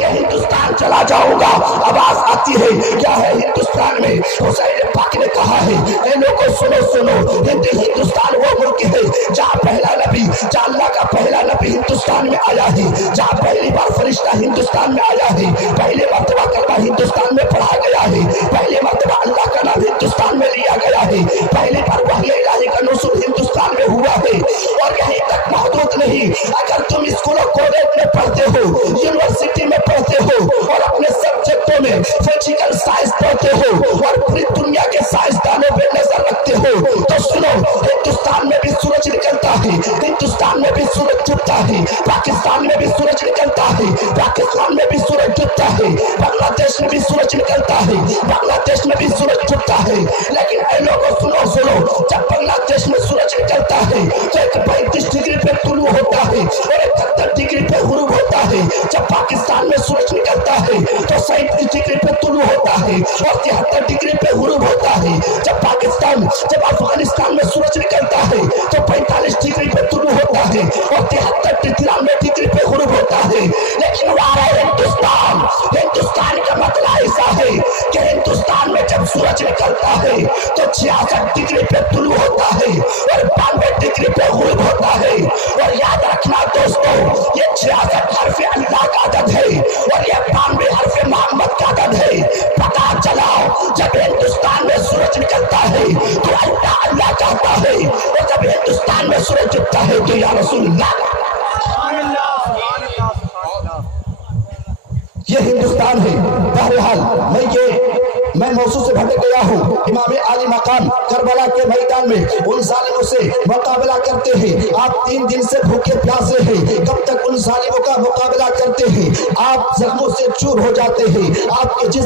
کہ ہندوستان چلا جاؤں گا. آواز آتی ہے کیا ہے ہندوستان میں؟ حسین پاک نے کہا ہے اے لوگوں سنو سنو، ہندوستان وہ ملک ہے جہاں پہلا نبی، جہاں اللہ کا پہلا نبی ہندوستان میں آیا ہے، جہاں پہلی بار فرشتہ ہندوستان میں آیا ہے، پہلے مرتبہ کلمہ ہندوستان میں پڑھا گیا ہے، پہلے مرتبہ اللہ کا نام ہندوستان میں لیا گیا ہے، پہلی بار وحی الہی کا نزول ہندوستان میں ہوا ہے. اور یہیں تک محدود نہیں، اگر تم اسکول اور کالج میں پڑھتے ہو، یونیورسٹی میں پڑھتے ہو اور اپنے سبجیکٹوں میں فزیکل سائنس پڑھتے ہو اور پوری دنیا کے سائنسدانوں پہ نظر رکھتے ہو تو سنو، ہندوستان میں بھی سورج نکلتا ہے، ہندوستان میں بھی سورج ڈوبتا ہے، پاکستان میں بھی سورج نکلتا ہے، پاکستان میں بھی سورج ڈوبتا ہے، بنگلہ دیش میں بھی سورج نکلتا ہے، بنگلہ دیش میں بھی سورج ڈوبتا ہے. لیکن اے لوگوں سنو سنو، جب بنگلہ دیش میں سورج نکلتا ہے تو ایک 35 ڈگری پہ طلوع ہوتا ہے اور 71 ڈگری پہ غروب ہوتا ہے. جب پاکستان میں سورج نکلتا ہے تو 37 ڈگری پہ طلوع ہوتا ہے اور 73 ڈگری پہ غروب ہوتا ہے. جب افغانستان میں سورج نکلتا ہے تو 45 ڈگری پہ طلوع ہوتا ہے اور 93 ڈگری پہ غروب ہوتا ہے. لیکن ہمارا ہندوستان کا مسئلہ ایسا ہے کہ ہندوستان میں جب سورج نکلتا ہے تو 66 ڈگری پہ طلوع ہوتا ہے اور 92 ڈگری پہ غروب ہوتا ہے. اور یاد رکھنا دوستو، یہ 66 حرف اللہ کا عدد ہے اور یہ 92 حرف محمد کا عدد ہے. پتا چلاؤ جب ہندوستان میں سورج نکلتا ہے تو اللہ اللہ کہتا ہے اور جب ہندوستان میں سورج ڈوبتا ہے تو یا رسول اللہ. یہ ہندوستان ہے. بہرحال میں موضوع سے بھٹک گیا ہوں. امام عالی مقام کربلا کے میدان میں ان ظالموں سے مقابلہ کرتے ہیں. آپ 3 دن سے بھوکے پیاسے ہیں، کب تک ان ظالموں کا مقابلہ کرتے ہیں؟ آپ زخموں سے چور ہو جاتے ہیں، آپ کے جسم